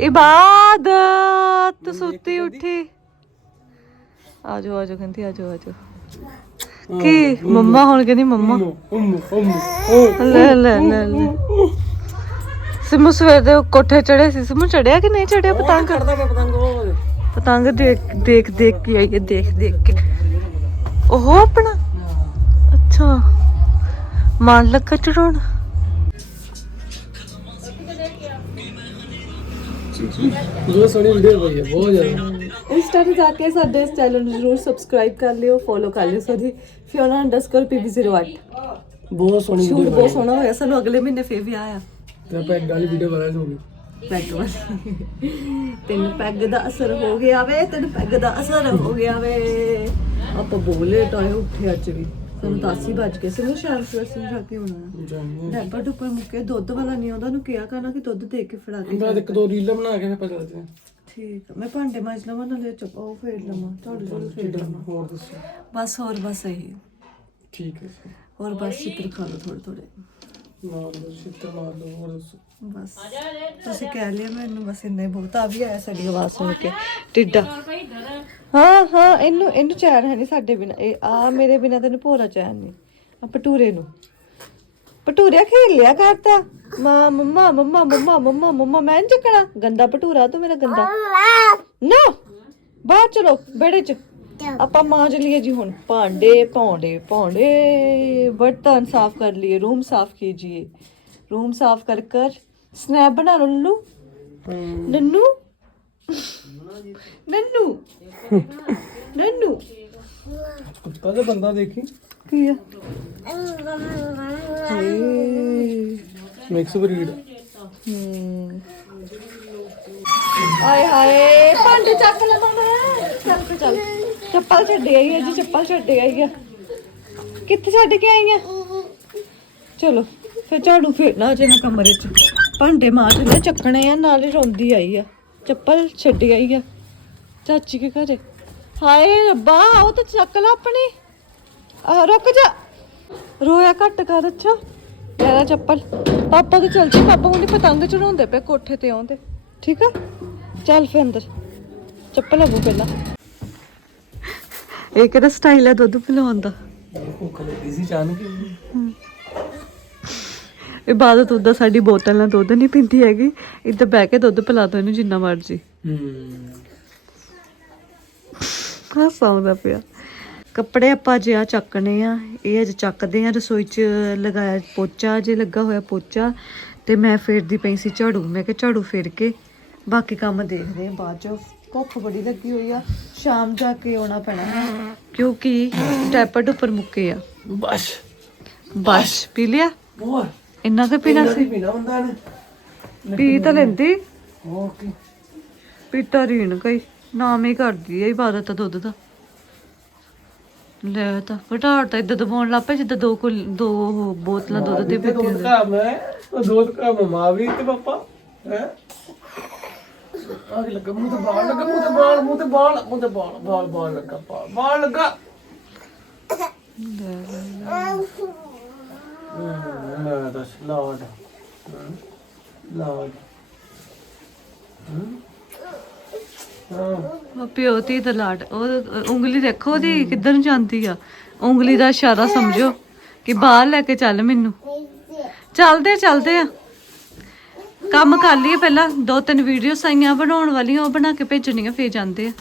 ਇਬਾਦਤ। ਸੁੱਤੀ ਉੱਠੀ। ਆਜੋ ਆਜੋ ਕਹਿੰਦੀ ਆਜੋ ਆਜੋ। ਕੀ? ਮੰਮਾ ਹੁਣ ਕਹਿੰਦੀ ਮੰਮਾ। ਲੈ ਲੈ ਲੈ ਲੈ। ਸਿਮੂ ਸਵੇਰ ਦੇ ਕੋਠੇ ਚੜੇ ਸੀ। ਸਿਮੂ ਚੜਿਆ ਕਿ ਨਹੀਂ ਚੜਿਆ ਪਤੰਗ? ਕਰਦਾ ਪਿਆ ਪਤੰਗ ਉਹ ਪਤੰਗ ਦੇਖ ਦੇਖ ਦੇਖ ਕੇ ਆਈ ਹੈ ਦੇਖ ਦੇਖ ਕੇ। ਉਹ ਆਪਣਾ? ਅੱਛਾ। ਮਾਨ ਲੱਗਾ ਚੜਾਉਣ ਬਹੁਤ ਸੋਹਣੀ ਵੀਡੀਓ ਪਈ ਹੈ ਬਹੁਤ ਜ਼ਿਆਦਾ। ਇੰਸਟਾ ਤੇ ਜਾ ਕੇ ਸਾਡੇ ਇਸ ਚੈਨਲ ਨੂੰ ਜ਼ਰੂਰ ਸਬਸਕ੍ਰਾਈਬ ਕਰ ਲਿਓ ਫੋਲੋ ਕਰ ਲਿਓ ਸਾਡੀ fiona_pb08 ਬਹੁਤ ਸੋਹਣੀ ਸ਼ੂਟ ਵੀਡੀਓ ਬਹੁਤ ਸੋਹਣਾ ਹੋਇਆ ਸਾਨੂੰ ਅਗਲੇ ਮਹੀਨੇ ਫੇਰ ਵੀ ਆਇਆ ਤੇ ਪੈਗ ਵਾਲੀ ਵੀਡੀਓ ਵਾਇਰਲ ਹੋ ਗਈ। ਪੈਗ ਵਾਲੀ। ਤੈਨੂੰ ਪੈਗ ਦਾ ਅਸਰ ਹੋ ਗਿਆ ਵੇ ਤੈਨੂੰ ਪੈਗ ਦਾ ਅਸਰ ਹੋ ਗਿਆ ਵੇ। ਆਪਾਂ ਬੋਲੇ ਟਾਏ ਉੱਠੇ ਅੱਜ ਵੀ। ਸਾਨੂੰ ਤਾਸੀ ਵੱਜ ਗਏ। ਸੀ ਨੂੰ ਸ਼ਾਮ ਨੂੰ ਜਾ ਕੇ ਹੋਣਾ ਜਾਨੀ ਡੱਬਾ ਡੁੱਬਾ ਮੁੱਕੇ ਦੁੱਧ ਵਾਲਾ ਨਹੀਂ ਆਉਂਦਾ ਉਹਨੂੰ ਕਿਹਾ ਕਰਨਾ ਕਿ ਦੁੱਧ ਦੇ ਕੇ ਫੜਾ ਕੇ ਬਾਅਦ ਇੱਕ ਦੋ ਰੀਲਾਂ ਬਣਾ ਕੇ ਫਿਰ ਪਤਾ ਲੱਗਦਾ ਠੀਕ ਆ ਮੈਂ ਭਾਂਡੇ ਮਾਂਜ ਲਵਾਂ ਨਾਲੇ ਚੱਪ ਉਹ ਫੇਰ ਲਵਾਂ ਝਾੜੂ ਝਾੜੂ ਫੇਰ ਲਵਾਂ। ਹੋਰ ਦੱਸੋ। ਬਸ ਹੋਰ ਬਸ ਇਹੀ। ਠੀਕ ਹੈ ਸਰ ਹੋਰ ਬਸ ਚਿੱਤਰ ਖਾ ਲਓ ਥੋੜੇ ਥੋੜੇ ਮਾਰ ਦੋ ਛਿੱਤਰ ਮਾਰ ਦੋ ਹੋਰ ਦੱਸੋ। ਬਸ। ਤੁਸੀਂ ਕਹਿ ਲਿਆ ਮੈਨੂੰ ਬਸ ਇੰਨਾ ਹੀ ਬਹੁਤ ਆ ਵੀ ਆਇਆ ਸਾਡੀ ਆਵਾਜ਼ ਸੁਣ ਕੇ। ਟਿੱਡਾ। ਹਾਂ ਹਾਂ ਇਹਨੂੰ ਇਹਨੂੰ ਚੈਨ ਹੈ ਨਹੀਂ ਸਾਡੇ ਬਿਨਾ। ਇਹ ਆ ਮੇਰੇ ਬਿਨਾ ਤੈਨੂੰ ਭੋਰਾ ਚੈਨ ਨਹੀਂ ਆ ਭਟੂਰੇ ਨੂੰ। ਭਟੂਰਿਆ ਖੇਲ ਲਿਆ ਕਰਤਾ ਮਾਂ ਮੰਮਾ ਮੰਮਾ ਮੰਮਾ ਮੰਮਾ ਮੰਮਾ ਮੈਂ ਨੀ ਚੱਕਣਾ। ਗੰਦਾ ਭਟੂਰਾ ਤੂੰ ਮੇਰਾ ਗੰਦਾ। ਨਾ ਬਾਹਰ ਚਲੋ ਬੇੜੇ ਚ। ਆਪਾਂ ਮਾਂਜ ਲਈਏ ਜੀ ਹੁਣ। ਭਾਂਡੇ ਭੌਂਡੇ ਭੌਂਡੇ। ਬਰਤਨ ਸਾਫ਼ ਕਰ ਲਈਏ ਰੂਮ ਸਾਫ਼ ਕੀਜੀਏ। ਰੂਮ ਸਾਫ਼ ਕਰ ਕਰ ਸਨੈਪ ਬਣਾ ਲਓ ਲੱਲੂ ਨੰਨੂ। ਨੰਨੂ। ਨੰਨੂ। ਕੁੱਤਾ ਦਾ ਬੰਦਾ ਦੇਖੀ। ਕੀ ਆ? ਮਿਕਸ ਬਰੀਡ ਆਏ ਹਾਏ ਭਾਂਡੇ ਚੱਕ ਲੈ ਮਾਮਾ ਚੱਲ ਚੱਲ। ਚੱਪਲ ਛੱਡ ਆਈ ਹੈ ਜੀ, ਚੱਪਲ ਛੱਡ ਆਈ ਆ। ਕਿੱਥੇ ਛੱਡ ਕੇ ਆਈ ਆ? ਚਲੋ, ਫਿਰ ਝਾੜੂ ਫੇਰਨਾ ਜੇ ਮੈਂ ਕਮਰੇ 'ਚ। ਭਾਂਡੇ ਮਾਂਜਦੇ ਚੱਕਣੇ ਆ, ਨਾਲੇ ਰੋਂਦੀ ਆਈ ਆ। ਚੱਪਲ ਛੱਡ ਆਈ ਆ। ਚਾਚੀ ਕੇ ਘਰੇ। ਹਾਏ ਰੱਬਾ, ਉਹ ਤਾਂ ਚੱਕ ਲਾ ਆਪਣੀ। ਆ, ਰੁਕ ਜਾ। ਰੋਇਆ ਘੱਟ ਕਰ ਅੱਛਾ। ਲੈ ਚੱਪਲ। ਪਾਪਾ ਤੇ ਚੱਲ ਜੀ, ਪਾਪਾ ਹੁਣੀ ਪਤੰਗ ਚੜਾਉਂਦੇ ਪਏ, ਕੋਠੇ ਤੇ ਆਉਂਦੇ। ਠੀਕ ਆ? ਚੱਲ ਫਿਰ ਅੰਦਰ। ਚੱਪਲ ਲੱਗੂ ਪਹਿਲਾਂ। ਇਹ ਕਿਹੜਾ ਸਟਾਈਲ ਹੈ ਦੁੱਧ ਪਿਲਾਉਣ ਦਾ? ਭੁੱਖ ਲੱਗੀ ਸੀ ਚਾਹ ਸਾਡੀ ਬੋਤਲ ਨਾਲ ਦੁੱਧ ਨਹੀਂ ਪੀਂਦੀ ਹੈਗੀ। ਇੱਧਰ ਬਹਿ ਕੇ ਦੁੱਧ ਪਿਲਾ ਦੋ ਇਹਨੂੰ ਜਿੰਨਾ ਮਰਜ਼ੀ। ਹੂੰ। ਆਉਂਦਾ ਪਿਆ। ਕੱਪੜੇ ਆਪਾਂ ਜੇ ਆ ਚੱਕਣੇ ਆ। ਇਹ ਅੱਜ ਚੱਕਦੇ ਆ ਰਸੋਈ 'ਚ ਲਗਾਇਆ ਪੋਚਾ ਜੇ ਲੱਗਾ ਹੋਇਆ ਪੋਚਾ। ਤੇ ਮੈਂ ਫੇਰਦੀ ਪਈ ਸੀ ਝਾੜੂ। ਮੈਂ ਕਿਹਾ ਝਾੜੂ ਫੇਰ ਕੇ ਬਾਕੀ ਕੰਮ ਦੇਖਦੇ ਆ ਬਾਅਦ 'ਚ। ਭੁੱਖ ਬੜੀ ਲੱਗੀ ਹੋਈ ਆ ਸ਼ਾਮ ਜਾ ਕੇ ਆਉਣਾ ਪੈਣਾ ਕਿਉਂਕਿ ਟੈਪਰ ਉੱਪਰ ਮੁੱਕੇ ਆ। ਬਸ। ਬਸ ਪੀ ਲਿਆ? ਹੋਰ? ਇੰਨਾ ਕੁ ਪੀਣਾ ਸੀ? ਪੀਣਾ ਹੁੰਦਾ ਨੇ ਪੀ ਤਾਂ ਲੈਂਦੀ। ਓਕੇ ਪੀਤਾ ਰੀਣ ਕਈ। ਨਾਮ ਹੀ ਕਰਦੀ ਐ ਇਬਾਦਤ ਦੁੱਧ ਦਾ। ਲੈ ਤਾਂ ਘਟਾੜ ਤਾਂ ਇਦਾਂ ਦਬਾਉਣ ਲੱਗ ਪਏ ਜਿੱਦਾਂ ਦੋ ਕੁਲ ਦੋ ਬੋਤਲਾਂ ਦੁੱਧ ਦੇ ਤੇ ਦੁੱਧ ਕਾ ਮੈਂ ਉਹ ਦੁੱਧ ਕਾ ਮਮਾ ਵੀ ਤੇ ਪਾਪਾ ਹੈ? ਆ ਕੇ ਲੱਗਾ? ਮੂੰਹ ਤੇ ਬਾਲ ਲੱਗਾ ਮੂੰਹ ਤੇ ਬਾਲ ਮੂੰਹ ਤੇ ਬਾਲ ਮੂੰਹ ਤੇ ਬਾਲ ਬਾਲ ਬਾਲ ਲੱਗਾ ਬਾਲ ਬਾਲ ਲੱਗਾ। ਹਮ, ਲੈ ਦੱਸ ਲਾਡ। ਉਹ ਪਿਓ ਧੀ ਦਾ ਲਾਡ ਉਹ ਉਂਗਲੀ ਦੇਖੋ ਉਹਦੀ ਕਿੱਧਰ ਨੂੰ ਜਾਂਦੀ ਆ? ਉਂਗਲੀ ਦਾ ਇਸ਼ਾਰਾ ਸਮਝੋ ਕਿ ਬਾਹਰ ਲੈ ਕੇ ਚੱਲ ਮੈਨੂੰ। ਚੱਲਦੇ ਚੱਲਦੇ ਆ। ਕੰਮ ਕਰ ਲਈਏ ਪਹਿਲਾਂ ਦੋ ਤਿੰਨ ਵੀਡੀਓਸ ਆਈਆਂ ਬਣਾਉਣ ਵਾਲੀਆਂ ਉਹ ਬਣਾ ਕੇ ਭੇਜਣੀਆਂ ਫੇਰ ਜਾਂਦੇ ਆ।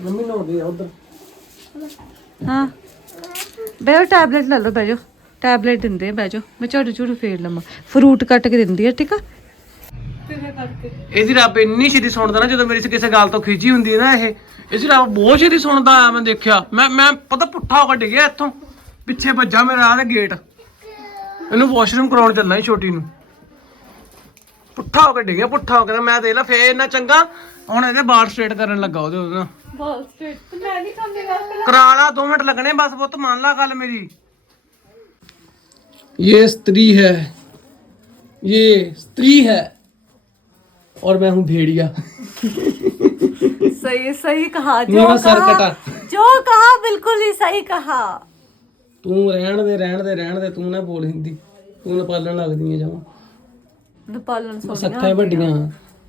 ਮੰਮੀ ਨਹਾਉਂਦੀ ਆ ਉਧਰ। ਹਾਂ। ਬੈਠੋ ਟੈਬਲੇਟ ਲੈ ਲਓ ਬੈਜੋ ਟੈਬਲੇਟ ਦਿੰਦੇ ਆ ਬੈਜੋ ਮੈਂ ਝਾੜੂ ਝੂੜੂ ਫੇਰ ਲਵਾਂ। ਫਰੂਟ ਕੱਟ ਕੇ ਦਿੰਦੀ ਆ ਠੀਕ ਆ? ਇਹਦੀ ਰੱਬ ਇੰਨੀ ਛੇਤੀ ਸੁਣਦਾ ਨਾ ਜਦੋਂ ਮੇਰੀ ਕਿਸੇ ਗੱਲ ਤੋਂ ਖਿਜੀ ਹੁੰਦੀ ਹੈ ਨਾ ਇਹ। ਇਹਦੀ ਰੱਬ ਬਹੁਤ ਛੇਤੀ ਸੁਣਦਾ ਆ ਮੈਂ ਦੇਖਿਆ। ਮੈਂ ਮੈਂ ਪਤਾ ਪੁੱਠਾ ਹੋ ਕੇ ਡਿੱਗਿਆ ਇੱਥੋਂ। ਪਿੱਛੇ ਵੱਜਾ ਮੇਰਾ ਆਹ ਗੇਟ ਇਹਨੂੰ ਵਾਸ਼ਰੂਮ ਕਰਾਉਣ ਚੱਲਣਾ ਸੀ ਛੋਟੀ ਨੂੰ। ਪੁੱਠਾ ਹੋ ਕੇ ਡਿੱਗਿਆ ਪੁੱਠਾ ਹੋ ਕੇ ਤੇ ਮੈਂ ਦੇਖ ਲਾ ਫੇਰ ਇੰਨਾ ਚੰਗਾ ਹੁਣ ਇਹਦੇ ਬਾਲ ਸਟ੍ਰੇਟ ਕਰਨ ਲੱਗਾ ਉਹਦੇ ਉਹਦੇ ਨਾਲ ਬਾਲ ਸਟ੍ਰੇਟ ਮੈਂ ਨਹੀਂ ਖਾਂਦੀ ਗੱਲ ਕਰਾ ਲਾ 2 ਮਿੰਟ ਲੱਗਣੇ ਬਸ ਪੁੱਤ ਮੰਨ ਲਾ ਗੱਲ ਮੇਰੀ ये स्त्री है ये स्त्री है और मैं हूँ भेड़िया सही सही कहा मेरा सर कटा जो कहा बिल्कुल ही सही कहा ਤੂੰ ਰਹਿਣ ਦੇ ਰਹਿਣ ਦੇ ਰਹਿਣ ਦੇ ਤੂੰ ਨਾ ਬੋਲ ਹਿੰਦੀ ਤੂੰ ਨਾ ਪਾਲਣ ਲੱਗਦੀ ਹੈ ਜਾਵਾਂ ਨੇਪਾਲਨ ਸੋ ਸੱਤਾਂ ਵੱਡੀਆਂ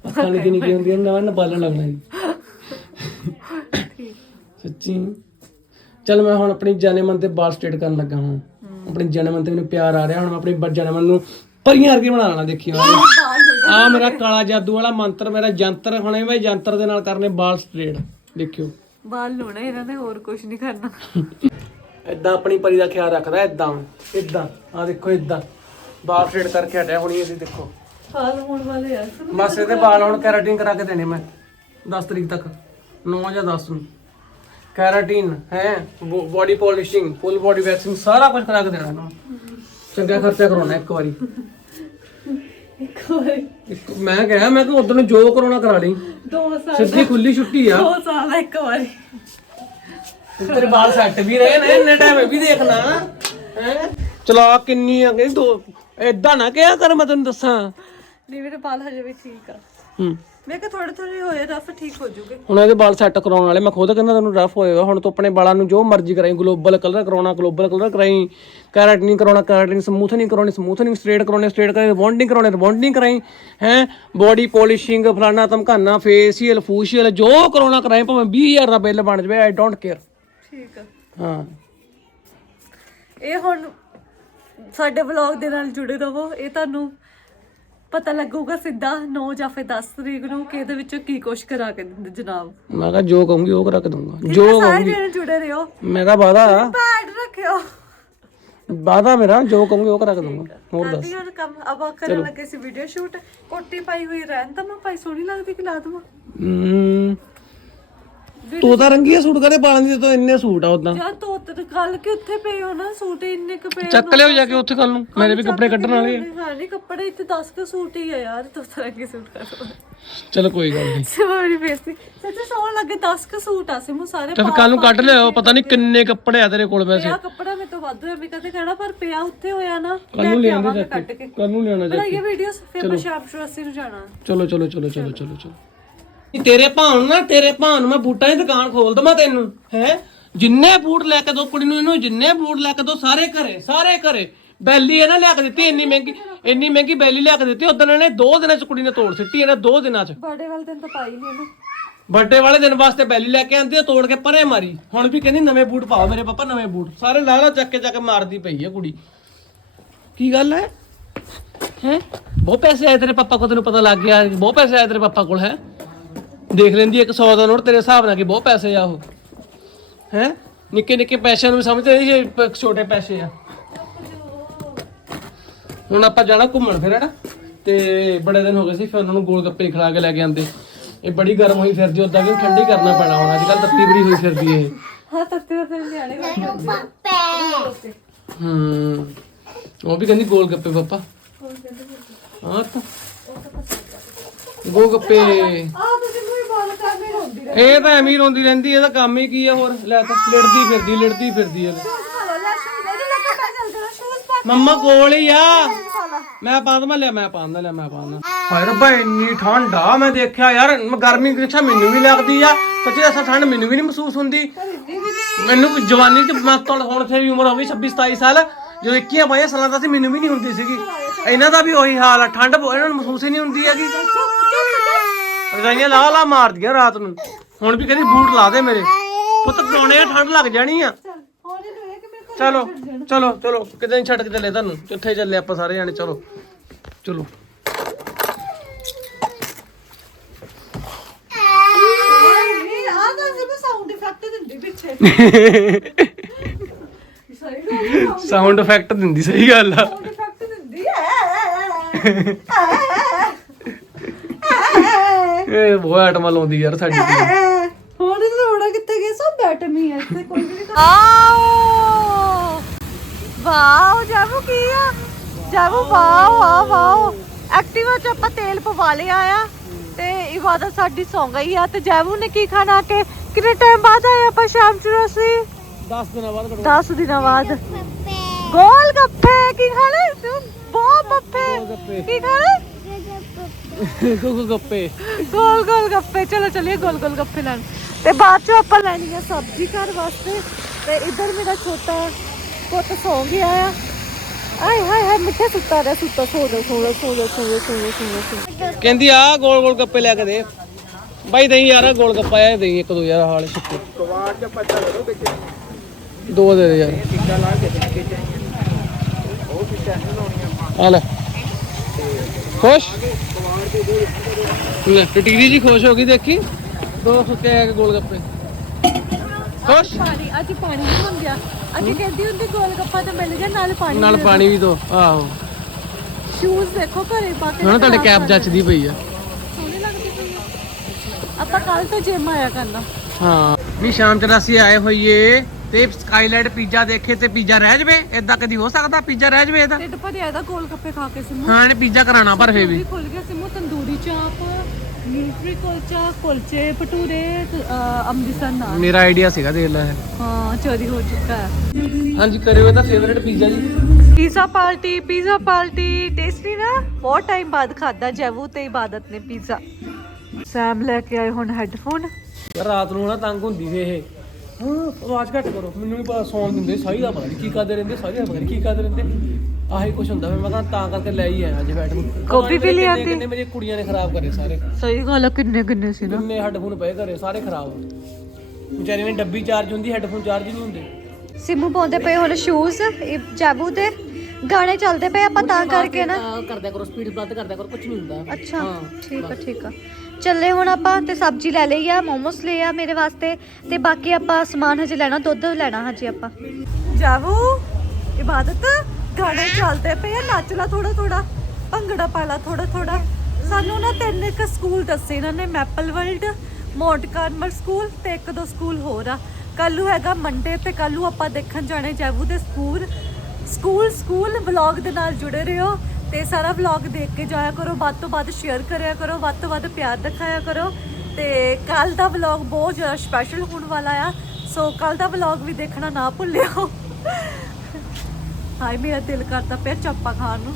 ਅੱਖਾਂ ਨਿੱਕੀ ਨਿੱਕੀ ਹੁੰਦੀਆਂ ਨੇ ਨਾ ਪਾਲਣ ਲੱਗਣਾ ਜੀ। ਸੱਚੀ। ਚਲ ਮੈਂ ਹੁਣ ਆਪਣੀ ਜਨਮਨ ਤੇ ਬਾਲ ਸਟ੍ਰੇਟ ਕਰਨ ਲੱਗਾ ਹਾਂ। ਆਪਣੀ ਜਨਮਨ ਤੇ ਮੈਨੂੰ ਪਿਆਰ ਆ ਰਿਹਾ ਹੁਣ ਮੈਂ ਆਪਣੀ ਜਨਮਨ ਨੂੰ ਪਰੀਆਂ ਵਰਗੀ ਬਣਾ ਲੈਣਾ ਦੇਖੀ ਆ ਮੇਰਾ ਕਾਲਾ ਜਾਦੂ ਵਾਲਾ ਮੰਤਰ ਮੇਰਾ ਜੰਤਰ ਹੁਣੇ ਮੈਂ ਜੰਤਰ ਦੇ ਨਾਲ ਕਰਨੇ ਬਾਲ ਸਟ੍ਰੇਟ ਦੇਖਿਓ। ਬਾਲ ਲੋਣਾ ਇਹਨਾਂ ਨੇ ਹੋਰ ਕੁਝ ਨਹੀਂ ਕਰਨਾ। ਇਦਾਂ ਆਪਣੀ ਪਰੀ ਦਾ ਖਿਆਲ ਰੱਖਦਾ ਇਦਾਂ ਇਦਾਂ ਆ ਦੇਖੋ ਇਦਾਂ ਬਾਲ ਸਟ੍ਰੇਟ ਕਰਕੇ ਹਟਿਆ ਹੁਣੀ ਅਸੀਂ ਦੇਖੋ। ਹਾਲ ਹੋਣ ਵਾਲੇ ਆ। ਬਸ ਇਹਦੇ ਵਾਲ ਹੁਣ ਕੈਰਾਟਿਨ ਕਰਾ ਕੇ ਦੇਣੇ ਮੈਂ 10 ਤਰੀਕ ਤੱਕ 9 ਜਾਂ 10 ਨੂੰ। ਕੈਰਾਟਿਨ ਹੈ body polishing full body waxing ਸਾਰਾ ਕੁਝ ਕਰਾ ਕੇ ਦੇਣਾ ਨੂੰ ਚੰਗਾ ਖਰਚਾ ਕਰਾਉਣਾ ਇੱਕ ਵਾਰੀ। ਇੱਕ ਵਾਰੀ। ਇੱਕ ਮੈਂ ਕਿਹਾ ਮੈਂ ਕਿ ਉਦੋਂ ਜੋ ਕਰਾਉਣਾ ਕਰਾ ਲਈ। ਦੋ ਸਾਲ ਸਿੱਧੀ ਖੁੱਲੀ ਛੁੱਟੀ ਆ। ਦੋ ਸਾਲ ਇੱਕ ਵਾਰੀ। ਤੇਰੇ ਵਾਲ ਸੈੱਟ ਵੀ ਰਹੇ ਨੇ ਇੰਨੇ ਟਾਈਮ ਇਹ ਵੀ ਦੇਖਣਾ। ਹੈ? ਚਲਾ ਕਿੰਨੀ ਆ ਗਈ ਦੋ ਏਦਾਂ ਨਾ ਕਿਹਾ ਕਰ ਮੈਂ ਤੈਨੂੰ ਦੱਸਾਂ। ਨਹੀਂ ਮੇਰੇ ਬਾਲ ਹਜੇ ਵੀ ਠੀਕ ਆ। ਹੂੰ। ਮੈਂ ਕਿ ਥੋੜੇ ਥੋੜੇ ਹੋਏ ਰਫ ਠੀਕ ਹੋ ਜੂਗੇ। ਹੁਣ ਇਹਦੇ ਵਾਲ ਸੈੱਟ ਕਰਾਉਣ ਵਾਲੇ ਮੈਂ ਖੁਦ ਕਹਿੰਦਾ ਤੈਨੂੰ ਰਫ ਹੋਏਗਾ। ਹੁਣ ਤੂੰ ਆਪਣੇ ਵਾਲਾਂ ਨੂੰ ਜੋ ਮਰਜ਼ੀ ਕਰਾਈ ਗਲੋਬਲ ਕਲਰ ਕਰਾਉਣਾ ਗਲੋਬਲ ਕਲਰ ਕਰਾਈ। ਕੈਰਾਟਿਨ ਕਰਾਉਣਾ ਕੈਰਾਟਿਨ ਸਮੂਥਨਿੰਗ ਕਰਾਉਣੀ ਸਮੂਥਨਿੰਗ ਸਟ੍ਰੇਟ ਕਰਾਉਣੀ ਸਟ੍ਰੇਟ ਕਰਾਈ ਰਿਬੌਂਡਿੰਗ ਕਰਾਉਣੀ ਰਿਬੌਂਡਿੰਗ ਕਰਾਈ। ਹੈ? ਬੋਡੀ ਪੋਲਿਸ਼ਿੰਗ ਫਲਾਣਾ ਧਮਕਾਨਾ ਫੇਸ਼ੀਅਲ ਫੂਸ਼ੀਅਲ ਜੋ ਕਰਾਉਣਾ ਕਰਾਈ ਭਾਵੇਂ 20000 ਦਾ ਬਿੱਲ ਬਣ ਜਾਵੇ ਆਈ ਡੋਂਟ ਕੇਅਰ ਠੀਕ ਆ। ਹਾਂ। ਇਹ ਹੁਣ ਸਾਡੇ ਵਲੌਗ ਦੇ ਨਾਲ ਜੁੜੇ ਰਹੋ। ਇਹ ਤੁਹਾਨੂੰ ਪਤਾ ਲੱਗੂਗਾ ਸਿੱਧਾ 9 ਜਾਂ ਫਿਰ 10 ਤਰੀਕ ਨੂੰ ਕਿ ਇਹਦੇ ਵਿੱਚੋਂ ਕੀ ਕੁਛ ਕਰਾ ਕੇ ਦਿੰਦੇ ਜਨਾਬ। ਮੈਂ ਕਿਹਾ ਜੋ ਕਹੂੰਗੀ ਉਹ ਕਰਾ ਕੇ ਦੂੰਗਾ ਜੋ ਸਾਰੇ ਜਣੇ ਜੁੜੇ ਰਹੋ। ਮੇਰਾ ਵਾਦਾ। ਪੈਡ ਰੱਖਿਓ। ਵਾਦਾ ਮੇਰਾ ਜੋ ਕਹੂੰਗੀ ਉਹ ਕਰਾ ਕੇ ਦੂੰਗਾ ਹੋਰ ਦੱਸ। ਕਰਦੀ ਹੁਣ ਕੰਮ ਅਬ ਕਰਨ ਲੱਗੇ ਸੀ ਵੀਡੀਓ ਸ਼ੂਟ ਕੋਟੀ ਪਾਈ ਹੋਈ ਰਹਿਣ ਤਾਂ ਮੈਂ ਪਾਈ ਸੋਹਣੀ ਲੱਗਦੀ ਕਿ ਲਾ ਦਵਾਂ? ਹਮ, ਤੂੰ ਤਾਂ ਰੰਗੀਆ ਸੂਟ ਕਦੇ ਪਾਣ ਦੀ ਤੂੰ ਇੰਨੇ ਸੂਟ ਆ ਉਦਾਂ ਯਾਰ ਤੋ ਤੇ ਕੱਲ ਕਿ ਉੱਥੇ ਪਏ ਹੋ ਨਾ ਸੂਟ ਇੰਨੇ ਕੁ ਪਏ ਚੱਕ ਲਿਓ ਜਾ ਕੇ ਉੱਥੇ ਕੱਲ ਨੂੰ ਮੇਰੇ ਵੀ ਕੱਪੜੇ ਕੱਢਣ ਵਾਲੇ ਆ। ਹਾਂ ਨਹੀਂ ਕੱਪੜੇ ਇੱਥੇ 10 ਕੁ ਸੂਟ ਹੀ ਆ ਯਾਰ ਤੋ ਤਰ੍ਹਾਂ ਕੇ ਸੂਟ ਕਰ ਚਲੋ ਕੋਈ ਗੱਲ ਨਹੀਂ। ਸਵਾਰੀ ਬੇਸਤੀ ਸੱਚੀ ਸੋਹਣ ਲੱਗੇ 10 ਕੁ ਸੂਟ ਆ ਸੀ ਮੂੰ ਸਾਰੇ ਤੇ ਕੱਲ ਨੂੰ ਕੱਢ ਲਿਓ ਪਤਾ ਨਹੀਂ ਕਿੰਨੇ ਕੱਪੜੇ ਆ ਤੇਰੇ ਕੋਲ ਵੈਸੇ। ਪਿਆ ਕੱਪੜਾ ਮੇਰੇ ਤੋਂ ਵੱਧ ਹੋਇਆ ਮੈਂ ਕਦੇ ਕਹਿਣਾ ਪਰ ਪਿਆ ਉੱਥੇ ਹੋਇਆ ਨਾ ਕੱਲ ਨੂੰ ਲਿਆਂਦੇ ਜਾ ਕੱਟ ਕੇ ਕੇ। ਕੱਲ ਨੂੰ ਲਿਆਣਾ ਜਾ ਬਣਾਈਏ ਵੀਡੀਓਸ ਫਿਰ ਮੈਂ ਸ਼ਾਮ ਸ਼ੁਰਾਸੀ ਨੂੰ ਜਾਣਾ। ਚਲੋ ਚਲੋ ਚਲੋ ਚਲੋ ਚਲੋ ਚਲੋ। ਤੇਰੇ ਭਾਣ ਨੂੰ ਨਾ ਤੇਰੇ ਭਾਣ ਨੂੰ ਮੈਂ ਬੂਟਾਂ ਦੀ ਦੁਕਾਨ ਖੋਲ ਦਵਾਂ ਤੈਨੂੰ ਹੈ? ਜਿੰਨੇ ਬੂਟ ਲੈ ਕੇ ਦੋ ਕੁੜੀ ਨੂੰ ਇਹਨੂੰ ਜਿੰਨੇ ਬੂਟ ਲੈ ਕੇ ਦੋ ਸਾਰੇ ਘਰੇ ਸਾਰੇ ਘਰੇ। ਬੈਲੀ ਇਹਨਾਂ ਲਿਆ ਕੇ ਦਿੱਤੀ ਇੰਨੀ ਮਹਿੰਗੀ ਇੰਨੀ ਮਹਿੰਗੀ ਬੈਲੀ ਲਿਆ ਕੇ ਦਿੱਤੀ ਉਦੋਂ ਇਹਨੇ ਦੋ ਦਿਨਾਂ ਚ ਕੁੜੀ ਨੇ ਤੋੜ ਸਿੱਟੀ ਇਹਨੇ ਦੋ ਦਿਨਾਂ ਚ। ਬਰਥਡੇ ਵਾਲੇ ਦਿਨ ਤਾਂ ਪਾਈ ਨਹੀਂ ਨਾ ਬਰਥਡੇ ਵਾਲੇ ਦਿਨ ਵਾਸਤੇ ਬੈਲੀ ਲੈ ਕੇ ਆਂਦੀ ਆ ਤੋੜ ਕੇ ਪਰੇ ਮਾਰੀ। ਹੁਣ ਵੀ ਕਹਿੰਦੀ ਨਵੇਂ ਬੂਟ ਪਾਓ ਮੇਰੇ ਪਾਪਾ ਨਵੇਂ ਬੂਟ। ਸਾਰੇ ਲਾਲਾ ਚੱਕ ਕੇ ਚੱਕ ਕੇ ਮਾਰਦੀ ਪਈ ਆ ਕੁੜੀ। ਕੀ ਗੱਲ ਹੈ ਹੈ? ਬਹੁਤ ਪੈਸੇ ਆਏ ਤੇਰੇ ਪਾਪਾ ਕੋਲ ਤੈਨੂੰ ਪਤਾ ਲੱਗ ਗਿਆ ਬਹੁਤ ਪੈਸੇ ਆਏ ਤੇਰੇ ਪਾਪਾ ਕੋਲ ਹੈ? ਦੇਖ ਲੈਂਦੀ ਇੱਕ 100 ਦਾ ਨੋਟ ਤੇਰੇ ਹਿਸਾਬ ਨਾਲ ਕਿ ਬਹੁਤ ਪੈਸੇ ਆ ਉਹ। ਹੈ? ਨਿੱਕੇ ਨਿੱਕੇ ਪੈਸਿਆਂ ਨੂੰ ਵੀ ਸਮਝਦੇ ਨਹੀਂ ਜੇ ਪ- ਛੋਟੇ ਪੈਸੇ ਆ। ਹੁਣ ਆਪਾਂ ਜਾਣਾ ਘੁੰਮਣ ਫਿਰ ਹਨਾ? ਤੇ ਬੜੇ ਦਿਨ ਹੋ ਗਏ ਸੀ ਫਿਰ ਉਹਨਾਂ ਨੂੰ ਗੋਲ ਗੱਪੇ ਖਿਲਾ ਕੇ ਲੈ ਕੇ ਆਂਦੇ। ਇਹ ਬੜੀ ਗਰਮ ਹੋਈ ਫਿਰਦੀ ਉਦਾਂ ਕਿ ਠੰਡੀ ਕਰਨਾ ਪੈਣਾ ਹੁਣ? ਅੱਜ ਕੱਲ ਤੱਤੀ ਬੜੀ ਹੋਈ ਫਿਰਦੀ ਇਹ। ਹਾਂ ਤੱਤੇ ਨਿਆਣੇ ਕਰਦੇ ਹੂੰ। ਉਹ ਵੀ ਕਹਿੰਦੀ ਗੋਲ ਗੱਪੇ ਪਾਪਾ। ਹਾਂ ਤਾਂ। ਗੋਲ ਗੱਪੇ। ਆ ਤੁਸੀਂ ਕੋਈ ਬਾਲ ਕਰ ਨਹੀਂ ਹੁੰਦੀ ਇਹ ਤਾਂ ਐਵੇਂ ਹੀ ਰੋਂਦੀ ਰਹਿੰਦੀ ਇਹਦਾ ਕੰਮ ਹੀ ਕੀ ਆ ਹੋਰ? ਲੈ ਤਾਂ ਲੜਦੀ ਫਿਰਦੀ ਲੜਦੀ ਫਿਰਦੀ ਪਾ ਮੰਮਾ ਕੋਲ ਹੀ ਆ। ਮੈਂ ਪਾਉਂਦਾ ਲਿਆ ਮੈਂ ਪਾਉਂਦਾ ਲਿਆ ਮੈਂ ਪਾਉਂਦਾ। ਹਾਏ ਰੱਬਾ ਇੰਨੀ ਠੰਡ ਆ ਮੈਂ ਦੇਖਿਆ ਯਾਰ ਗਰਮੀ ਕਿਛਾ ਮੈਨੂੰ ਵੀ ਲੱਗਦੀ ਆ। ਸੱਚੀ ਐਸਾ ਠੰਡ ਮੈਨੂੰ ਵੀ ਨਹੀਂ ਮਹਿਸੂਸ ਹੁੰਦੀ। ਮੈਨੂੰ ਜਵਾਨੀ ਚ ਮੈਂ ਤਾਂ ਹੁਣ ਤੇਰੀ ਉਮਰ ਹੋ ਗਈ 26 27 ਸਾਲ। ਜਦੋਂ 21 22 ਸਾਲਾਂ ਦਾ ਸੀ ਮੈਨੂੰ ਵੀ ਨਹੀਂ ਹੁੰਦੀ ਸੀਗੀ। ਇਹਨਾਂ ਦਾ ਵੀ ਉਹੀ ਹਾਲ ਆ ਠੰਡ ਇਹਨਾਂ ਨੂੰ ਮਹਿਸੂਸ ਹੀ ਨਹੀਂ ਹੁੰਦੀ ਹੈਗੀ। ਰਜਾਈਆਂ ਲਾ ਲਾ ਮਾਰਦੀਆਂ ਰਾਤ ਨੂੰ। ਹੁਣ ਵੀ ਕਹਿੰਦੀ ਬੂਟ ਲਾ ਦੇ ਮੇਰੇ। ਪੁੱਤ ਪਾਉਣੇ ਆ ਠੰਡ ਲੱਗ ਜਾਣੀ ਆ। ਚਲੋ ਚਲੋ ਚਲੋ। ਕਿਤੇ ਨਹੀਂ ਛੱਡ ਕੇ ਚੱਲੇ ਤੁਹਾਨੂੰ। ਕਿੱਥੇ ਚੱਲੇ ਆਪਾਂ ਸਾਰੇ ਜਾਣੇ ਚਲੋ। ਚਲੋ। ਸਾਊਂਡ ਇਫੈਕਟ ਦਿੰਦੀ ਸਹੀ ਗੱਲ ਆ। ਸਾਊਂਡ ਇਫੈਕਟ ਦਿੰਦੀ ਹੈ। ਇਹ ਬਹੁਤ ਆਟਮਾਂ ਲਾਉਂਦੀ ਯਾਰ ਸਾਡੀ ਟੀਮ ਹੁਣ ਥੋੜਾ ਕਿੱਥੇ ਗਏ ਸਭ ਬੈਠ ਨਹੀਂ ਹੈ ਇੱਥੇ ਕੋਈ ਵੀ ਨਹੀਂ ਆਓ। ਵਾਓ ਜਾਬੂ ਕੀ ਆ? ਜਾਬੂ ਵਾਓ ਵਾਓ ਵਾਓ। ਐਕਟਿਵਾ ਚ ਆਪਾਂ ਤੇਲ ਪਵਾ ਲਿਆ ਆ ਤੇ ਇਬਾਦਤ ਸਾਡੀ ਸੌਂ ਗਈ ਆ ਤੇ ਜਾਬੂ ਨੇ ਕੀ ਖਾਣਾ ਕਿ ਕਿੰਨੇ ਟਾਈਮ ਬਾਅਦ ਆਏ ਆਪਾਂ ਸ਼ਾਮ ਚੁਰਾਸੀ 10 ਦਿਨਾਂ ਬਾਅਦ ਕਰੋ 10 ਦਿਨਾਂ ਬਾਅਦ। ਗੋਲ ਗੱਪੇ। ਕੀ ਖਾਣੇ ਤੂੰ ਬਹੁਤ ਗੱਪੇ। ਕੀ ਖਾਣੇ ਗੁੱਗ ਗੱਪੇ। ਗੋਲ ਗੋਲ ਗੱਪੇ। ਚਲੋ ਚਲਿਏ ਗੋਲ ਗੋਲ ਗੱਪੇ ਲੈਣ। ਤੇ ਬਾਅਦ ਚੋਂ ਆਪਾਂ ਲੈਣੀ ਆ ਸਬਜ਼ੀ ਘਰ ਵਾਸਤੇ। ਤੇ ਇੱਧਰ ਮੇਰਾ ਛੋਟਾ ਪੁੱਤ ਸੌਂ ਗਿਆ ਆ। ਆਏ ਹਾਏ ਹਾਏ ਮਿੱਠੇ ਸੁੱਤਾ ਰਿਹਾ ਸੁੱਤਾ ਸੋ ਜਾ ਸੋ ਜਾ ਸੋ ਜਾ ਸੋ ਜਾ ਸੋ ਜਾ ਸੋ ਜਾ ਜਾ। ਕਹਿੰਦੀ ਆ ਗੋਲ ਗੋਲ ਗੱਪੇ ਲੈ ਕੇ ਦੇ। ਬਾਈ ਦਈ ਯਾਰ ਗੋਲ ਗੱਪਾ ਆ ਦੇਈ ਇੱਕ ਦੋ ਯਾਰ ਹਾਲ ਛਿੱਕੇ ਕਵਾੜ ਚ ਪੱਤਾ ਦੇ ਦੋ ਦੇ ਦੇ ਯਾਰ। ਆ ਲੈ। ਖੁਸ਼? ਲੈ ਟਟੀਰੀ ਜੀ ਖੁਸ਼ ਹੋ ਗਈ ਦੇਖੀ? ਦੋ ਸੁੱਕੇ ਆ ਕੇ ਗੋਲ ਗੱਪੇ ਖੁਸ਼? ਪਾਣੀ ਅੱਜ ਪਾਣੀ ਨਹੀਂ ਮੰਗਿਆ। ਅੱਜ ਕਹਿੰਦੀ ਹੁੰਦੀ ਗੋਲ ਗੱਪਾ ਤੇ ਮਿਲ ਗਿਆ ਨਾਲ ਪਾਣੀ ਨਾਲ ਪਾਣੀ ਵੀ ਦੋ ਆਹੋ। ਸ਼ੂਜ਼ ਦੇਖੋ ਘਰੇ ਪਾ ਕੇ ਹੁਣ ਤੁਹਾਡੇ ਕੈਪ ਜੱਚਦੀ ਪਈ ਆ। ਸੋਹਣੀ ਲੱਗਦੀ ਪਈ ਆ। ਆਪਾਂ ਕੱਲ ਤੋਂ ਜਿਮ ਆਇਆ ਕਰਨਾ। ਹਾਂ। ਵੀ ਸ਼ਾਮ ਚ ਅਸੀਂ ਆਏ ਹੋਈਏ। ਤੇ ਸਕਾਈਲਾਈਟ ਪੀਜ਼ਾ ਦੇਖੇ ਤੇ ਪੀਜ਼ਾ ਰਹਿ ਜਵੇ? ਇਦਾਂ ਕਦੀ ਹੋ ਸਕਦਾ ਪੀਜ਼ਾ ਰਹਿ ਜਵੇ ਇਹਦਾ? ਢਿੱਡ ਭਰਿਆ ਦਾ ਗੋਲ ਗੱਪੇ ਖਾ ਕੇ ਸਿਮੂ। ਹਾਂ ਇਹਨੇ ਪੀਜ਼ਾ ਕਰਾਣਾ ਪਰ ਫੇ ਵੀ। ਖੁੱਲ ਗਿਆ ਸਿਮੂ ਤੰਦੂਰੀ ਚਾਪ ਨਿਊਟਰੀ ਕੁਲਚਾ ਕੁਲਚੇ ਭਟੂਰੇ ਅੰਮ੍ਰਿਤਸਰ ਨਾਨ ਮੇਰਾ ਆਈਡੀਆ ਸੀਗਾ ਦੇਖ ਲੈ। ਹਾਂ ਚੋਰੀ ਹੋ ਚੁੱਕਾ ਹੈ। ਹਾਂਜੀ ਕਰਿਓ ਇਹਦਾ ਫੇਵਰੇਟ ਪੀਜ਼ਾ ਜੀ। Pizza party pizza party. Tasty ਨਾ ਬਹੁਤ ਟਾਈਮ ਬਾਅਦ ਖਾਦਾ ਜੈਵੂ ਤੇ ਇਬਾਦਤ ਨੇ ਪੀਜ਼ਾ। ਸੈਮ ਲੈ ਕੇ ਆਏ ਹੁਣ ਹੈੱਡਫੋਨ ਰਾਤ ਨੂੰ ਨਾ ਤੰਗ ਹੁੰਦੀ ਸੀ ਇਹ। ਹਾਂ ਆਵਾਜ਼ ਘੱਟ ਕਰੋ। ਮੈਨੂੰ ਨਹੀਂ ਪਤਾ ਸੌਣ ਦਿੰਦੇ ਸਾਰੀ ਦਾ ਪਤਾ ਨਹੀਂ ਕੀ ਕਰਦੇ ਰਹਿੰਦੇ ਸਾਰੀ ਦਾ ਪਤਾ ਨਹੀਂ ਕੀ ਕਰਦੇ ਰਹਿੰਦੇ। ਆਹੀ ਕੁਛ ਹੁੰਦਾ ਫਿਰ ਮੈਂ ਤਾਂ ਤਾਂ ਕਰਕੇ ਲੈ ਹੀ ਆਇਆ ਅੱਜ ਬੈਠ ਨੂੰ। ਗੋਭੀ ਵੀ ਲਿਆਂਦੀ? ਕਿੰਨੇ ਮੇਰੇ ਕੁੜੀਆਂ ਨੇ ਖਰਾਬ ਕਰੇ ਸਾਰੇ। ਸਹੀ ਗੱਲ ਆ, ਕਿੰਨੇ ਕਿੰਨੇ ਸੀ ਨਾ। ਕਿੰਨੇ ਹੈੱਡਫੋਨ ਪਏ ਘਰੇ ਸਾਰੇ ਖਰਾਬ। ਵਿਚਾਰੀ ਨੇ ਡੱਬੀ ਚਾਰਜ ਹੁੰਦੀ ਹੈੱਡਫੋਨ ਚਾਰਜ ਨਹੀਂ ਹੁੰਦੇ। ਸਿਮੂ ਪਾਉਂਦੇ ਪਏ ਹੁਣ ਸ਼ੂਜ਼ ਜੈਬੂ ਦੇ ਗਾਣੇ ਚੱਲਦੇ ਪਏ ਆਪਾਂ ਤਾਂ ਕਰਕੇ ਨਾ। ਕਰਦਿਆ ਕਰੋ ਸਪੀਡ ਵੱਧ ਕਰਦਿਆ ਕਰੋ ਕੁਝ ਨਹੀਂ ਹੁੰਦਾ। ਅੱਛਾ ਠੀਕ ਆ ਠੀਕ ਆ। ਚੱਲੇ ਹੁਣ ਆਪਾਂ ਤੇ ਸਬਜ਼ੀ ਲੈ ਲਈ ਆ, ਮੋਮੋਸ ਲਏ ਆ ਮੇਰੇ ਵਾਸਤੇ ਤੇ ਬਾਕੀ ਆਪਾਂ ਸਮਾਨ ਹਜੇ ਲੈਣਾ, ਦੁੱਧ ਲੈਣਾ ਹਜੇ ਆਪਾਂ। ਜਾਵੂ, ਇਬਾਦਤ, ਗਾਣੇ ਚੱਲਦੇ ਪਏ ਆ, ਨੱਚ ਲਾ ਥੋੜਾ ਥੋੜਾ ਭੰਗੜਾ ਪਾ ਲਾ ਥੋੜਾ ਥੋੜਾ ਸਾਨੂੰ ਨਾ ਤਿੰਨ, ਇੱਕ ਸਕੂਲ ਦੱਸੇ ਇਹਨਾਂ ਨੇ, Maple World, Mount Carmel school ਤੇ ਇੱਕ ਦੋ ਸਕੂਲ ਹੋਰ ਆ। ਕੱਲੂ ਹੈਗਾ ਮੰਡੇ ਤੇ ਕੱਲੂ ਆਪਾਂ ਦੇਖਣ ਜਾਣੇ ਜੈਵੂ ਦੇ ਸਕੂਲ। ਸਕੂਲ ਸਕੂਲ, ਵਲੌਗ ਦੇ ਨਾਲ ਜੁੜੇ ਰਹੋ। ਤੇ ਸਾਰਾ ਵਲੌਗ ਦੇਖ ਕੇ ਜਾਇਆ ਕਰੋ, ਵੱਧ ਤੋਂ ਵੱਧ ਸ਼ੇਅਰ ਕਰਿਆ ਕਰੋ, ਵੱਧ ਤੋਂ ਵੱਧ ਪਿਆਰ ਦਿਖਾਇਆ ਕਰੋ ਤੇ ਕੱਲ ਦਾ ਵਲੌਗ ਬਹੁਤ ਜ਼ਿਆਦਾ ਸਪੈਸ਼ਲ ਹੋਣ ਵਾਲਾ ਆ ਸੋ ਕੱਲ ਦਾ ਵਲੌਗ ਵੀ ਦੇਖਣਾ ਨਾ ਭੁੱਲਿਓ। ਹਾਏ, ਮੇਰਾ ਦਿਲ ਕਰਦਾ ਪਿਆ ਚੱਪਾ ਖਾਣ ਨੂੰ।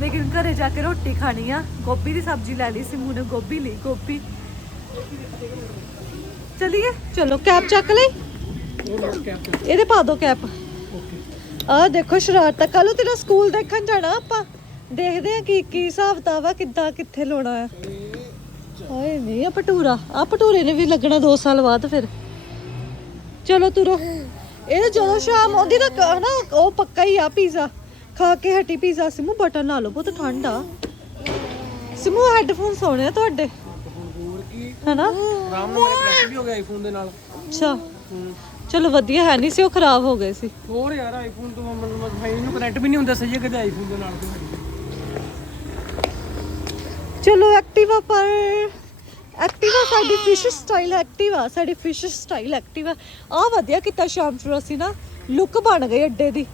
ਲੇਕਿਨ ਘਰੇ ਜਾ ਕੇ ਰੋਟੀ ਖਾਣੀ ਆ। ਗੋਭੀ ਦੀ ਸਬਜ਼ੀ ਲੈ ਲਈ ਸੀ ਨੇ, ਗੋਭੀ ਲਈ, ਗੋਭੀ। ਚਲਿਏ। ਚਲੋ, ਕੈਪ ਚੱਕ ਲਈ? ਇਹਦੇ ਪਾ ਦੋ ਕੈਪ। ਆ ਦੇਖੋ, ਸ਼ਰਾਰਤਾਂ ਕੱਲ ਤੇਰਾ ਸਕੂਲ ਦੇਖਣ ਜਾਣਾ ਆਪਾਂ। ਦੇਖਦੇ ਆ ਕੀ ਕੀ ਹਿਸਾਬ ਵਾ ਕਿੱਦਾਂ ਕਿੱਥੇ ਲਾਉਣਾ ਆ। ਹਾਏ ਨਹੀਂ ਆ ਭਟੂਰਾ। ਆ ਭਟੂਰੇ ਨੇ ਵੀ ਲੱਗਣਾ 2 ਸਾਲ ਬਾਅਦ ਫਿਰ। ਚਲੋ ਤੁਰੋ। ਇਹ ਜਦੋਂ ਸ਼ਾਮ ਆਉਂਦੀ ਨਾ ਕ- ਹਨਾ ਉਹ ਪੱਕਾ ਹੀ ਆ ਪੀਜ਼ਾ। ਖਾ ਕੇ ਹਟੀ ਪੀਜ਼ਾ। ਸਿਮੂ ਬਟਨ ਲਾ ਲਓ ਬਹੁਤ ਠੰਡ ਆ। ਸਿਮੂ ਹੈੱਡਫੋਨ ਸੋਹਣੇ ਆ ਤੁਹਾਡੇ। ਹਨਾ? ਆਰਾਮ ਨਾਲ ਕਨੈਕਟ ਵੀ ਹੋ ਗਿਆ ਆਈਫੋਨ ਦੇ ਨਾਲ। ਅੱਛਾ। ਚਲੋ ਵਧੀਆ ਹੈ ਨਹੀਂ ਸੀ ਉਹ ਖਰਾਬ ਹੋ ਗਏ ਸੀ। ਹੋਰ ਯਾਰ ਆਈਫੋਨ ਤੋਂ ਮਤਲਬ ਭਾਈ ਇਹਨੂੰ ਕਨੈਕਟ ਵੀ ਨਹੀਂ ਹੁੰਦਾ ਸਹੀ ਕਿਤੇ ਆਈਫੋਨ ਦੇ ਨਾਲ। ਚਲੋ ਐਕਟਿਵਾ ਪਰ, ਐਕਟਿਵਾ ਸਾਡੀ ਫਿਸ਼ ਸਟਾਈਲ ਐਕਟਿਵਾ, ਸਾਡੀ ਫਿਸ਼ ਸਟਾਈਲ ਐਕਟਿਵਾ। ਆ ਵਧੀਆ ਕੀਤਾ ਸ਼ਾਮ ਨੂੰ ਅਸੀਂ ਨਾ ਲੁੱਕ ਬਣ ਗਈ ਅੱਡੇ ਦੀ।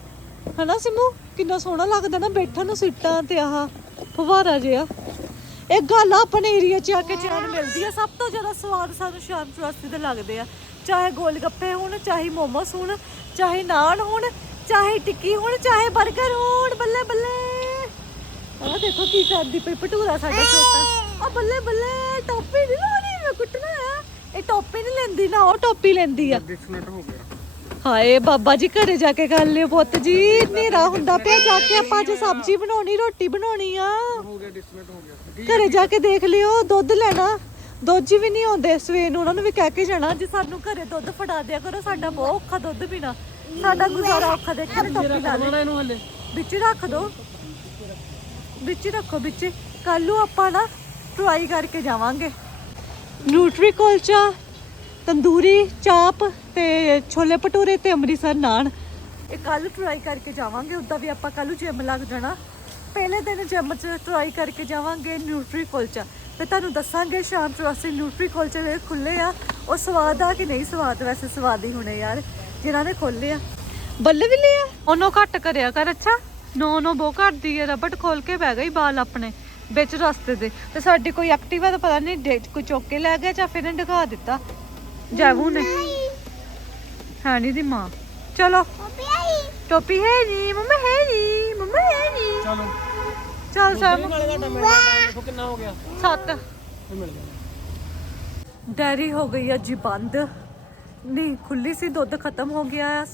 ਹਨਾ ਸਿਮੂ? ਕਿੰਨਾ ਸੋਹਣਾ ਲੱਗਦਾ ਨਾ ਬੈਠਣ ਨੂੰ ਸੀਟਾਂ ਤੇ ਆਹ ਫਵਾਰਾ ਜਿਹਾ। ਇਹ ਗੱਲ ਆ, ਆਪਣੇ ਏਰੀਆ 'ਚ ਆ ਕੇ ਚੈਨ ਮਿਲਦੀ ਆ, ਸਭ ਤੋਂ ਜ਼ਿਆਦਾ ਸਵਾਦ ਸਾਨੂੰ ਸ਼ਾਮ ਚੁਰਾਸੀ ਦੇ ਲੱਗਦੇ ਆ। ਚਾਹੇ ਗੋਲ ਗੱਪੇ ਹੋਣ, ਚਾਹੇ ਮੋਮੋਸ ਹੋਣ, ਚਾਹੇ ਨਾਨ ਹੋਣ, ਚਾਹੇ ਟਿੱਕੀ ਹੋਣ, ਚਾਹੇ 버ਗਰ ਹੋਣ, ਬੱਲੇ ਬੱਲੇ। ਆ ਦੇਖੋ ਕੀ ਕਰਦੀ ਪਈ ਭਟੂਰਾ ਸਾਡਾ ਛੋਟਾ। ਆ ਬੱਲੇ ਬੱਲੇ ਟੋਪੀ ਨਹੀਂ ਲਾਉਣੀ ਮੈਂ ਕੁੱਟਣਾ ਆ। ਇਹ ਟੋਪੀ ਨਹੀਂ ਲੈਂਦੀ ਨਾ ਉਹ ਟੋਪੀ ਲੈਂਦੀ ਆ। ਡਿਸਕਨੈਕਟ ਹੋ ਗਿਆ। ਹਾਏ ਬਾਬਾ ਜੀ ਘਰੇ ਜਾ ਕੇ ਕਰ ਲਿਓ ਪੁੱਤ ਜੀ ਹਨੇਰਾ ਹੁੰਦਾ ਪਿਆ ਜਾ ਕੇ ਆਪਾਂ ਅੱਜ ਸਬਜ਼ੀ ਬਣਾਉਣੀ ਰੋਟੀ ਬਣਾਉਣੀ ਆ। ਹੋ ਗਿਆ ਡਿਸਕਨੈਕਟ ਹੋ ਗਿਆ। ਘਰੇ ਜਾ ਕੇ ਦੇਖ ਲਿਓ ਦੁੱਧ ਲੈਣਾ। ਦੁੱਧ ਜੀ ਵੀ ਨਹੀਂ ਆਉਂਦੇ ਸਵੇਰ ਨੂੰ ਉਹਨਾਂ ਨੂੰ ਵੀ ਕਹਿ ਕੇ ਜਾਣਾ ਜੇ ਸਾਨੂੰ ਘਰੇ ਦੁੱਧ ਫੜਾ ਦਿਆ ਕਰੋ ਸਾਡਾ ਬਹੁਤ ਔਖਾ ਦੁੱਧ ਪੀਣਾ। ਸਾਡਾ ਗੁਜ਼ਾਰਾ ਔਖਾ ਦੇਖਿਆ ਟੋਪੀ ਲਾ ਹਲੇ। ਵਿੱਚ ਰੱਖ ਦੋ। ਵਿੱਚ ਰੱਖੋ ਵਿੱਚ। ਕੱਲ ਨੂੰ ਆਪਾਂ ਨਾ ਟਰਾਈ ਕਰਕੇ ਜਾਵਾਂਗੇ। ਨਿਊਟਰੀ ਕੁਲਚਾ ਤੰਦੂਰੀ ਚਾਪ ਤੇ ਛੋਲੇ ਭਟੂਰੇ ਤੇ ਅੰਮ੍ਰਿਤਸਰ ਨਾਨ। ਇਹ ਕੱਲ ਟਰਾਈ ਕਰਕੇ ਜਾਵਾਂਗੇ ਉਦਾਂ ਵੀ ਆਪਾਂ ਕੱਲ ਨੂੰ ਜਿਮ ਲੱਗ ਜਾਣਾ। ਪਹਿਲੇ ਦਿਨ ਜਿਮ 'ਚ ਟਰਾਈ ਕਰਕੇ ਜਾਵਾਂਗੇ ਨਿਊਟਰੀ ਕੁਲਚਾ ਤੇ ਤੁਹਾਨੂੰ ਦੱਸਾਂਗੇ ਸ਼ਾਮ ਨੂੰ ਅਸੀਂ ਨਿਊਟਰੀ ਕੁਲਚੇ ਵੇ ਖੁੱਲੇ ਆ ਉਹ ਸਵਾਦ ਆ ਕਿ ਨਹੀਂ ਸਵਾਦ? ਵੈਸੇ ਸਵਾਦ ਹੀ ਹੋਣੇ ਯਾਰ ਜਿਨ੍ਹਾਂ ਨੇ ਖੋਲੇ ਆ। ਬੱਲੇ ਵੀ ਲਿਆ ਉਹਨੋਂ ਘੱਟ ਕਰਿਆ ਕਰ ਅੱਛਾ? ਨੋ ਨੋ ਬਹੁ ਕਰਦੀ ਹੈ ਰਬਟ ਖੋਲ ਕੇ ਬਹਿ ਗਈ ਬਾਲ ਆਪਣੇ ਵਿੱਚ ਰਸਤੇ ਦੇ। ਤੇ ਸਾਡੀ ਕੋਈ ਐਕਟਿਵਾ ਤਾਂ ਪਤਾ ਨਹੀਂ ਕੋਈ ਚੁੱਕ ਕੇ ਲੈ ਗਿਆ ਜਾਂ ਫਿਰ ਇਹਨੇ ਦਿਖਾ ਦਿੱਤਾ। ਜੈਵੂ ਨੇ। ਹੈ ਨਹੀਂ ਦੀ ਮਾਂ। ਚਲੋ। ਟੋਪੀ ਹੈ ਨਹੀਂ ਮੰਮਾ ਹੈ ਨਹੀਂ ਮੰਮਾ ਹੈ ਨਹੀਂ। ਚਲੋ। ਚੱਲ ਦਾ ਦੇਖੋ ਕਿੰਨਾ ਹੋ ਗਿਆ। ਡੈਰੀ ਹੋ ਗਈ ਆ ਜੀ ਬੰਦ। ਨਹੀਂ ਖੁੱਲੀ ਸੀ ਦੁੱਧ ਖਤਮ ਹੋ ਗਿਆ। ਆ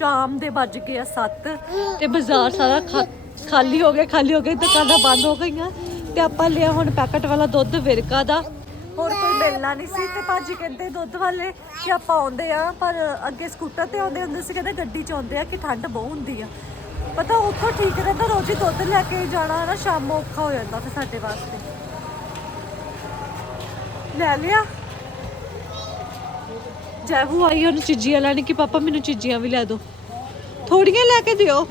ਸ਼ਾਮ ਦੇ ਵੱਜ ਗਏ ਆ 7 ਤੇ ਬਾਜ਼ਾਰ ਸਾਰਾ ਖਾਲੀ ਹੋ ਗਿਆ ਖਾਲੀ ਹੋ ਗਿਆ ਦੁਕਾਨਾਂ ਬੰਦ ਹੋ ਗਈਆਂ ਤੇ ਆਪਾਂ ਲਿਆ ਹੁਣ ਪੈਕਟ ਵਾਲਾ ਦੁੱਧ ਵਿਰਕਾ ਦਾ। ਹੋਰ ਕੋਈ ਮਿਲਣਾ ਨਹੀਂ ਸੀ ਤੇ ਭਾਜੀ ਕਹਿੰਦੇ ਦੁੱਧ ਵਾਲੇ ਕਿ ਆਪਾਂ ਆਉਂਦੇ ਆ ਪਰ ਅੱਗੇ ਸਕੂਟਰ ਤੇ ਆਉਂਦੇ ਹੁੰਦੇ ਸੀ ਕਹਿੰਦੇ ਗੱਡੀ 'ਚ ਆਉਂਦੇ ਆ ਕਿ ਠੰਡ ਬਹੁਤ ਹੁੰਦੀ ਆ। ਪਤਾ ਉੱਥੋਂ ਠੀਕ ਰਹਿੰਦਾ ਰੋਜ਼ ਹੀ ਦੁੱਧ ਲੈ ਕੇ ਜਾਣਾ ਨਾ ਸ਼ਾਮੋਂ ਔਖਾ ਹੋ ਜਾਂਦਾ ਫਿਰ ਸਾਡੇ ਵਾਸਤੇ। ਲੈ ਲਿਆ। ਜੈਬੂ ਆਈ ਉਹਨੂੰ ਚੀਜ਼ੀਆਂ ਲੈਣੀ ਕਿ ਪਾਪਾ ਮੈਨੂੰ ਚੀਜ਼ੀਆਂ ਵੀ ਲੈ ਦਿਓ। ਥੋੜੀਆਂ ਲੈ ਕੇ ਦਿਓ।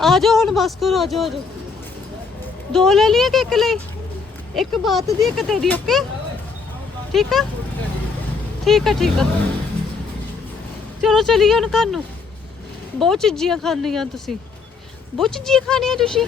ਆ ਜਾਓ ਹੁਣ ਬਸ ਕਰੋ, ਆ ਜਾਓ ਆ ਜਾਓ। ਦੋ ਲੈ ਲਈਏ ਕਿ ਇੱਕ ਲਈ? ਇੱਕ ਬਾਤ ਦੀ, ਇੱਕ ਤੇਰੀ, ਓਕੇ? ਠੀਕ ਆ? ਠੀਕ ਆ ਠੀਕ ਆ। ਚਲੋ ਚਲੀਏ ਹੁਣ ਘਰ ਨੂੰ। ਬਹੁਤ ਚੀਜ਼ੀਆਂ ਖਾਣੀਆਂ ਤੁਸੀਂ। ਬਹੁਤ ਚੀਜ਼ੀਆਂ ਖਾਣੀਆਂ ਤੁਸੀਂ?